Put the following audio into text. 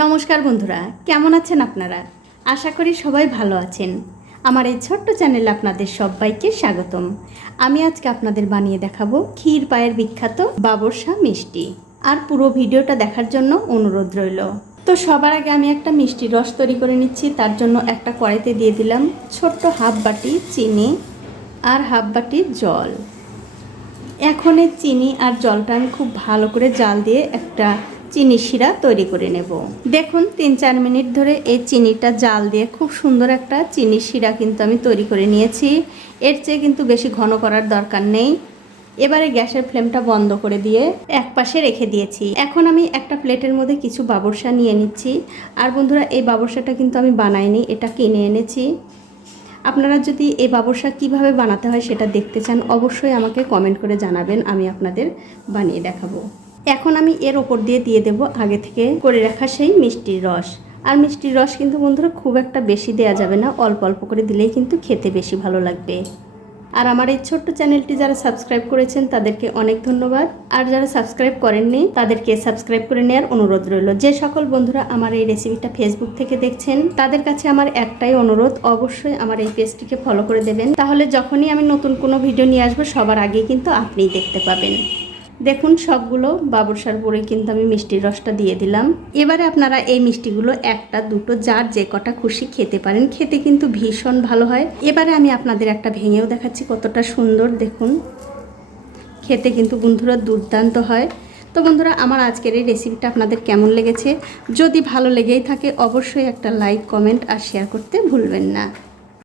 নমস্কার বন্ধুরা, কেমন আছেন আপনারা? আশা করি সবাই ভালো আছেন। আমার এই ছোট্ট চ্যানেলে আপনাদের সবাইকে স্বাগতম। আমি আজকে আপনাদের বানিয়ে দেখাবো ক্ষীর পায়ের বিখ্যাত বাবরসা মিষ্টি। আর পুরো ভিডিওটা দেখার জন্য অনুরোধ রইল। তো সবার আগে আমি একটা মিষ্টি রস তৈরি করে নিচ্ছি, তার জন্য একটা কড়াইতে দিয়ে দিলাম ছোট্ট হাফ বাটি চিনি আর হাফ বাটি জল। এখন চিনি আর জলটা আমি খুব ভালো করে জাল দিয়ে একটা চিনি শিরা তৈরি করে নেব। দেখুন, তিন চার মিনিট ধরে এই চিনিটা জাল দিয়ে খুব সুন্দর একটা চিনি শিরা কিন্তু আমি তৈরি করে নিয়েছি। এর চেয়ে কিন্তু বেশি ঘন করার দরকার নেই। এবারে গ্যাসের ফ্লেমটা বন্ধ করে দিয়ে এক পাশে রেখে দিয়েছি। এখন আমি একটা প্লেটের মধ্যে কিছু বাবরসা নিয়ে নিচ্ছি। আর বন্ধুরা, এই বাবরসাটা কিন্তু আমি বানাইনি, এটা কিনে এনেছি। আপনারা যদি এই বাবরসা কীভাবে বানাতে হয় সেটা দেখতে চান, অবশ্যই আমাকে কমেন্ট করে জানাবেন, আমি আপনাদের বানিয়ে দেখাবো। এখন আমি এর ওপর দিয়ে দিয়ে দেব আগে থেকে করে রাখা সেই মিষ্টির রস। আর মিষ্টির রস কিন্তু বন্ধুরা খুব একটা বেশি দেয়া যাবে না, অল্প অল্প করে দিলেই কিন্তু খেতে বেশি ভালো লাগবে। আর আমার এই ছোট্ট চ্যানেলটি যারা সাবস্ক্রাইব করেছেন তাদেরকে অনেক ধন্যবাদ। আর যারা সাবস্ক্রাইব করেননি, তাদেরকে সাবস্ক্রাইব করে নেওয়ার অনুরোধ রইল। যে সকল বন্ধুরা আমার এই রেসিপিটা ফেসবুক থেকে দেখছেন, তাদের কাছে আমার একটাই অনুরোধ, অবশ্যই আমার এই পেজটিকে ফলো করে দেবেন। তাহলে যখনই আমি নতুন কোনো ভিডিও নিয়ে আসব, সবার আগে কিন্তু আপনিই দেখতে পাবেন। দেখুন, সবগুলো বাবরসার পরে কিন্তু আমি মিষ্টির রসটা দিয়ে দিলাম। এবারে আপনারা এই মিষ্টিগুলো একটা, দুটো, যার যে কটা খুশি খেতে পারেন, খেতে কিন্তু ভীষণ ভালো হয়। এবারে আমি আপনাদের একটা ভেঙেও দেখাচ্ছি কতটা সুন্দর, দেখুন। খেতে কিন্তু বন্ধুরা দুর্দান্ত হয়। তো বন্ধুরা, আমার আজকের এই রেসিপিটা আপনাদের কেমন লেগেছে? যদি ভালো লেগেই থাকে, অবশ্যই একটা লাইক কমেন্ট আর শেয়ার করতে ভুলবেন না।